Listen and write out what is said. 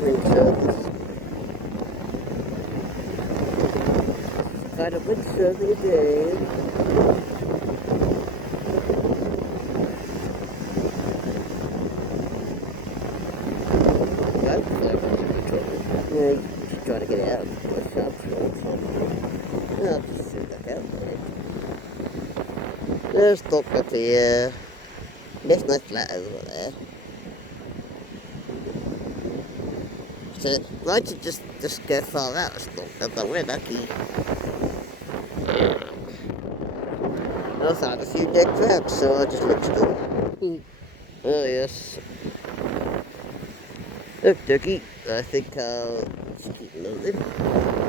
wind service. Got a wind service again. That's yeah, just trying to get out of the shop floor. I'll just sit back out there. There's Bognor Pier. There's no flat over there. So, why don't you just go far out of Bognor, but we're lucky. I found a few dead crabs, so I just looked at them. Oh yes. Look, Dookie, I think I'll just keep moving.